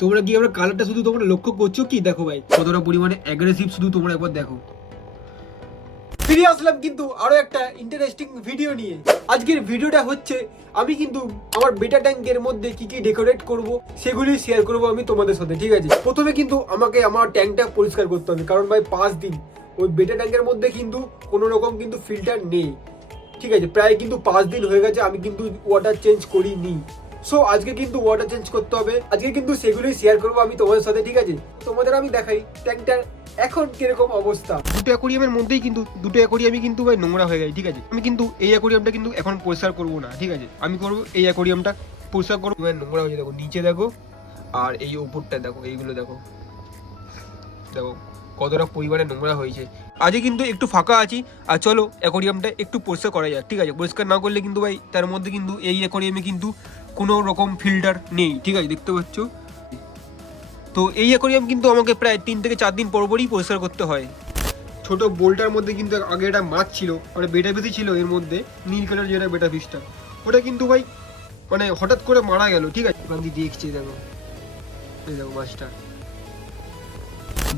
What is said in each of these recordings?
তোমরা কি আমরা কালারটা শুধু তোমরা লক্ষ্য করছো কি? দেখো ভাই কতটা পরিমাণে অ্যাগ্রেসিভ, শুধু তোমরা একবার দেখো। ফিরে আসলাম কিন্তু আরো একটা ইন্টারেস্টিং ভিডিও নিয়ে। আজকের ভিডিওটা হচ্ছে আমি কিন্তু আমার বেটা ট্যাঙ্কের মধ্যে কি কি ডেকোরেট করব সেগুলি শেয়ার করব আমি তোমাদের সাথে, ঠিক আছে? প্রথমে কিন্তু আমাকে আমার ট্যাঙ্কটা পরিষ্কার করতে হবে, কারণ ভাই 5 দিন ওই বেটা ট্যাঙ্কের মধ্যে কিন্তু কোনো রকম কিন্তু ফিল্টার নেই, ঠিক আছে? প্রায় কিন্তু 5 দিন হয়ে গেছে আমি কিন্তু ওয়াটার চেঞ্জ করিনি। সো আজকে কিন্তু ওয়াটার চেঞ্জ করতে হবে, আজকে কিন্তু সেগুলোই শেয়ার করবো আমি তোমাদের সাথে, ঠিক আছে? তোমাদের আমি দেখাই ট্যাঙ্কটার এখন কিরকম অবস্থা। দুটো অ্যাকোরিয়ামের মধ্যেই কিন্তু দুটো অ্যাকোরিয়ামই কিন্তু ভাই নোংরা হয়ে গেছে, ঠিক আছে? আমি কিন্তু এই অ্যাকোরিয়ামটা কিন্তু এখন পরিষ্কার করবো না, ঠিক আছে? আমি করবো এই অ্যাকোরিয়ামটা পরিষ্কার করবো। নোংরা হয়েছে দেখো, নিচে দেখো আর এই উপরটা দেখো, এইগুলো দেখো, দেখো কতটা পরিমাণে নোংরা হয়েছে। আজকে কিন্তু একটু ফাঁকা আছি, আর চলো অ্যাকোরিয়ামটা একটু পরিষ্কার করা যাক, ঠিক আছে? পরিষ্কার না করলে কিন্তু ভাই তার মধ্যে কিন্তু এই অ্যাকোরিয়ামে কিন্তু কোনো রকম ফিল্টার নেই, ঠিক আছে? দেখতে পাচ্ছ তো এই অ্যাকোরিয়াম কিন্তু আমাকে প্রায় 3 থেকে 4 দিন পরপরই পরিষ্কার করতে হয়। ছোট বোলটার মধ্যে কিন্তু আগে একটা মাছ ছিল, মানে বেটা ফিস ছিল এর মধ্যে, নীল কালার যেটা বেটা ফিসটা, ওটা কিন্তু ভাই মানে হঠাৎ করে মারা গেল, ঠিক আছে? আমি দেখছি, দেখো এই দেখো মাছটা,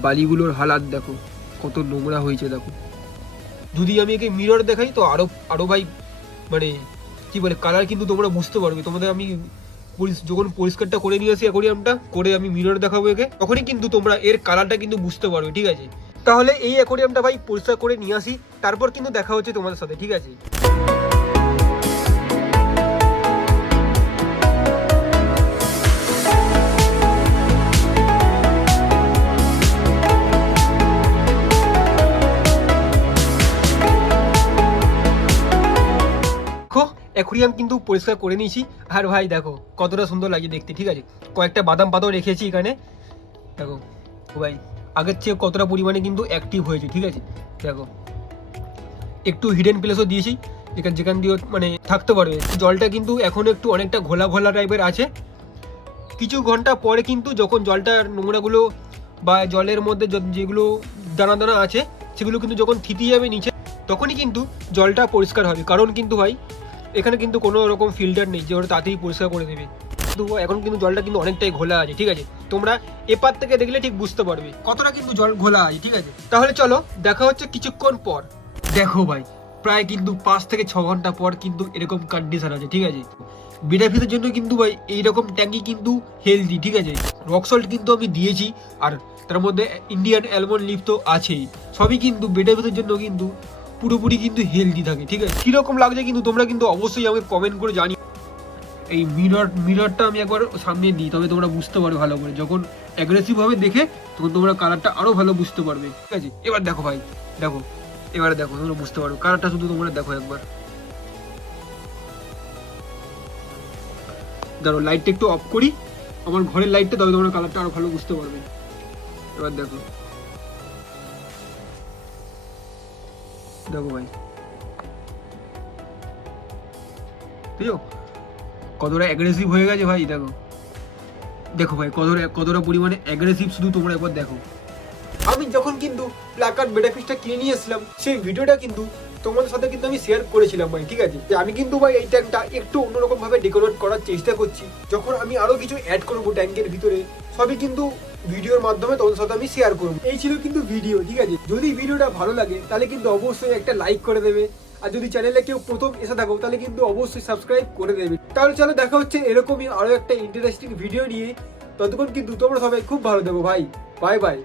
বালিগুলোর হালাত দেখো কত নোংরা হয়েছে দেখো। যদি আমি একে মিরর দেখাই তো আরো ভাই মানে কি বলে কালার কিন্তু তোমরা বুঝতে পারবে। তোমাদের আমি যখন পরিষ্কারটা করে নিয়ে আসি অ্যাকোরিয়ামটা করে, আমি মিরর দেখাবো একে, তখনই কিন্তু তোমরা এর কালারটা কিন্তু বুঝতে পারবে, ঠিক আছে? তাহলে এই অ্যাকোরিয়ামটা ভাই পরিষ্কার করে নিয়ে আসি, তারপর কিন্তু দেখা হচ্ছে তোমাদের সাথে, ঠিক আছে? অ্যাকোরিয়াম কিন্তু পরিষ্কার করে নিয়েছি, আর ভাই দেখো কতটা সুন্দর লাগে দেখতে, ঠিক আছে? কয়েকটা বাদাম পাতাও রেখেছি এখানে, দেখো ভাই আগের চেয়ে কতটা পরিমাণে কিন্তু অ্যাক্টিভ হয়েছে, ঠিক আছে? দেখো একটু হিডেন প্লেসও দিয়েছি যেখান দিয়ে মানে থাকতে পারবে। জলটা কিন্তু এখন একটু অনেকটা ঘোলা ঘোলা টাইপের আছে। কিছু ঘন্টা পরে কিন্তু যখন জলটার নোংরাগুলো বা জলের মধ্যে যেগুলো দানা দানা আছে সেগুলো কিন্তু যখন থিতিয়ে যাবে নিচে, তখনই কিন্তু জলটা পরিষ্কার হবে। কারণ কিন্তু ভাই এখানে কিন্তু কোনো রকম ফিল্টার নেই যে ওরা তাড়াতাড়ি পরিষ্কার করে দেবে। কিন্তু এখন কিন্তু জলটা কিন্তু অনেকটাই ঘোলা আছে, ঠিক আছে? তোমরা এপার থেকে দেখলে ঠিক বুঝতে পারবে কতটা কিন্তু জল ঘোলা আছে, ঠিক আছে? তাহলে চলো দেখা হচ্ছে কিছুক্ষণ পর। দেখো ভাই প্রায় কিন্তু 5 থেকে 6 ঘন্টা পর কিন্তু এরকম কন্ডিশন আছে, ঠিক আছে? বেটা ফিসের জন্য কিন্তু ভাই এইরকম ট্যাঙ্কি কিন্তু হেলদি, ঠিক আছে? রক সল্ট কিন্তু আমি দিয়েছি, আর তার মধ্যে ইন্ডিয়ান অ্যালমন্ড লিফ তো আছেই। সবই কিন্তু বেটা ফিসের জন্য কিন্তু পুরোপুরি কিন্তু হেলদি থাকে, ঠিক আছে? কিরকম লাগছে কিন্তু তোমরা কিন্তু অবশ্যই আমাকে কমেন্ট করে জানিও। এই মিররটা আমি একবার সামনে দিই, তবে তোমরা বুঝতে পারবে ভালো করে। যখন অ্যাগ্রেসিভ ভাবে দেখে তখন তোমরা কালারটা আরো ভালো বুঝতে পারবে, ঠিক আছে? এবার দেখো ভাই, দেখো এবারে দেখো, তোমরা বুঝতে পারবে কালারটা, শুধু তোমরা দেখো একবার। ধরো লাইটটা একটু অফ করি, আমার ঘরের লাইটটা, তবে তোমরা কালারটা আরো ভালো বুঝতে পারবে। এবার দেখো, দেখো ভাই বুঝছো কতটা অ্যাগ্রেসিভ হয়ে গেছে ভাই। দেখো দেখো ভাই কতটা পরিমাণে অ্যাগ্রেসিভ, শুধু তোমরা একবার দেখো। আমি যখন কিন্তু প্লাকার্ড বেটা ফিসটা কিনে নিয়ে এসলাম, সেই ভিডিওটা কিন্তু তোমাদের সাথে কিন্তু আমি শেয়ার করেছিলাম ভাই, ঠিক আছে? আমি কিন্তু ভাই এই ট্যাঙ্কটা একটু অন্যরকম ভাবে ডেকোরেট করার চেষ্টা করছি। যখন আমি আরো কিছু অ্যাড করবো ট্যাঙ্কের ভিতরে, সবই কিন্তু ভিডিওর মাধ্যমে তোমাদের সাথে আমি শেয়ার করবো। এই ছিল কিন্তু ভিডিও, ঠিক আছে? যদি ভিডিওটা ভালো লাগে তাহলে কিন্তু অবশ্যই একটা লাইক করে দেবে, আর যদি চ্যানেলে কেউ প্রথম এসে থাকো তাহলে কিন্তু অবশ্যই সাবস্ক্রাইব করে দেবে। তাহলে চলো দেখা হচ্ছে এরকমই আরো একটা ইন্টারেস্টিং ভিডিও নিয়ে। ততক্ষণ কিন্তু তোমরা সবাই খুব ভালো দেবো ভাই। Bye bye.